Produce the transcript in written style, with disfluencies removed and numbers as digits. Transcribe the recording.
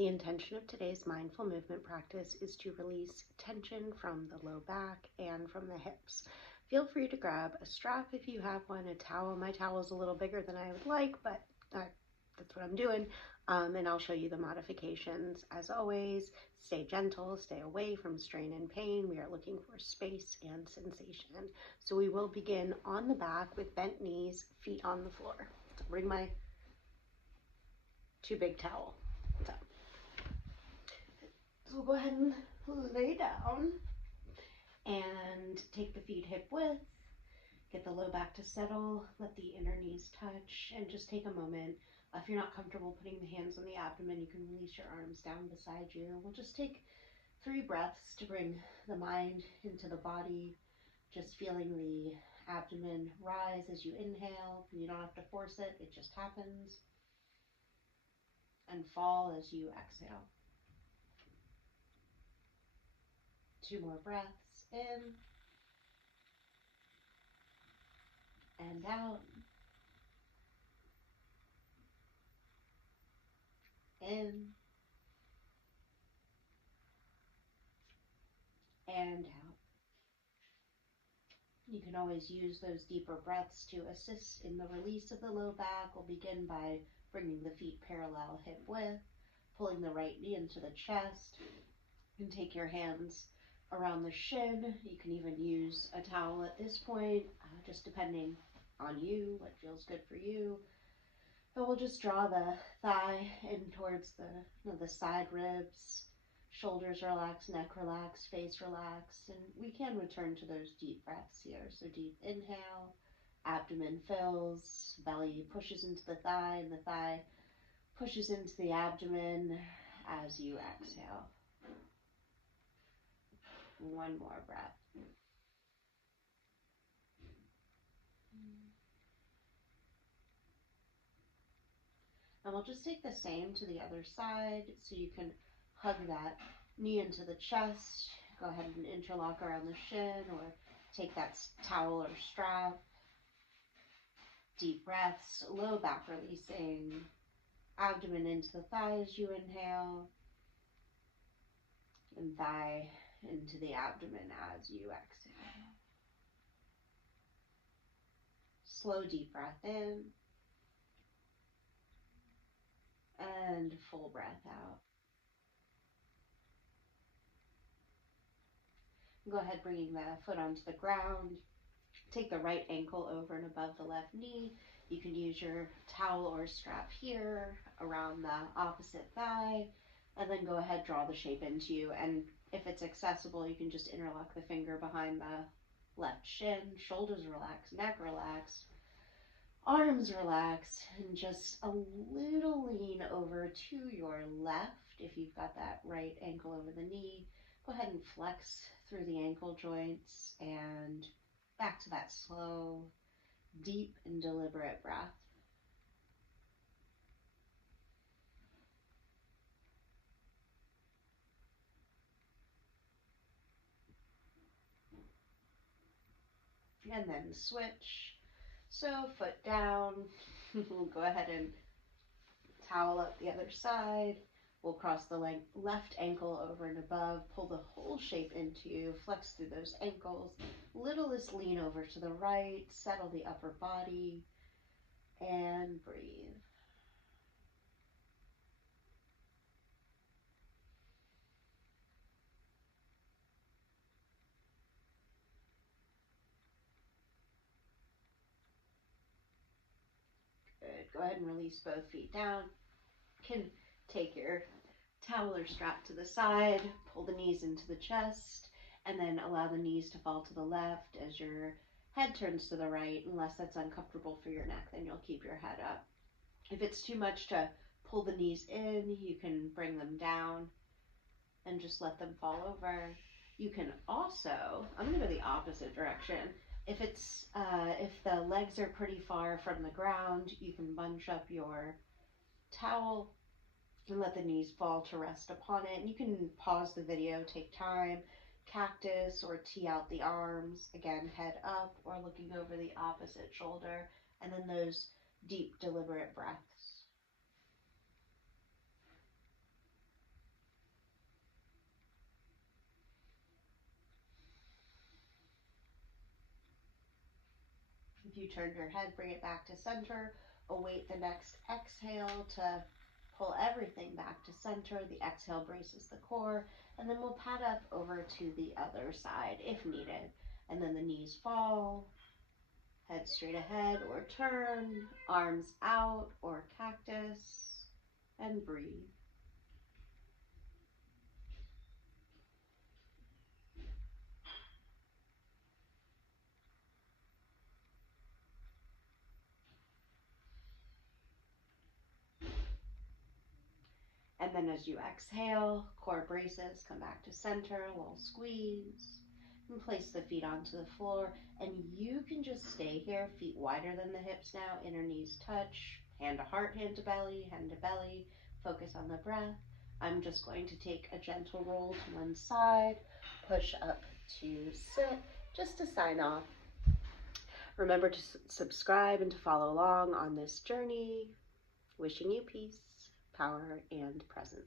The intention of today's mindful movement practice is to release tension from the low back and from the hips. Feel free to grab a strap if you have one, a towel. My towel is a little bigger than I would like, but that's what I'm doing. And I'll show you the modifications. As always, stay gentle, stay away from strain and pain. We are looking for space and sensation. So we will begin on the back with bent knees, feet on the floor. So bring my too big towel. So we'll go ahead and lay down and take the feet hip width. Get the low back to settle, let the inner knees touch, and just take a moment. If you're not comfortable putting the hands on the abdomen, you can release your arms down beside you. We'll just take 3 breaths to bring the mind into the body, just feeling the abdomen rise as you inhale. You don't have to force it, it just happens. And fall as you exhale. 2 more breaths in and out. In and out. You can always use those deeper breaths to assist in the release of the low back. We'll begin by bringing the feet parallel hip width, pulling the right knee into the chest. You can take your hands around the shin. You can even use a towel at this point, just depending on you, what feels good for you. But we'll just draw the thigh in towards the side ribs, shoulders relax, neck relax, face relax, and we can return to those deep breaths here. So deep inhale, abdomen fills, belly pushes into the thigh, and the thigh pushes into the abdomen as you exhale. 1 more breath. And we'll just take the same to the other side, so you can hug that knee into the chest. Go ahead and interlock around the shin, or take that towel or strap. Deep breaths, low back releasing, abdomen into the thigh as you inhale, and thigh into the abdomen as you exhale. Slow deep breath in, and full breath out. Go ahead, bringing the foot onto the ground. Take the right ankle over and above the left knee. You can use your towel or strap here around the opposite thigh, and then go ahead, draw the shape into you. And if it's accessible, you can just interlock the finger behind the left shin, shoulders relax, neck relax, arms relax, and just a little lean over to your left. If you've got that right ankle over the knee, go ahead and flex through the ankle joints and back to that slow, deep, and deliberate breath. And then switch. So foot down. We'll go ahead and towel up the other side. We'll cross the left ankle over and above, pull the whole shape into you, flex through those ankles. Littlest lean over to the right, settle the upper body, and breathe. Good. Go ahead and release both feet down. You can take your towel or strap to the side, pull the knees into the chest, and then allow the knees to fall to the left as your head turns to the right. Unless that's uncomfortable for your neck, then you'll keep your head up. If it's too much to pull the knees in, you can bring them down and just let them fall over. You can also, I'm going to go the opposite direction. If the legs are pretty far from the ground, you can bunch up your towel and let the knees fall to rest upon it. And you can pause the video, take time, cactus, or tee out the arms. Again, head up or looking over the opposite shoulder. And then those deep, deliberate breaths. you turned your head, bring it back to center. Await the next exhale to pull everything back to center. The exhale braces the core, and then we'll pad up over to the other side if needed. And then the knees fall, head straight ahead or turn, arms out or cactus, and breathe. And then as you exhale, core braces, come back to center, a little squeeze, and place the feet onto the floor. And you can just stay here, feet wider than the hips now, inner knees touch, hand to heart, hand to belly, hand to belly, focus on the breath. I'm just going to take a gentle roll to one side, push up to sit, just to sign off. Remember to subscribe and to follow along on this journey. Wishing you peace, power, and presence.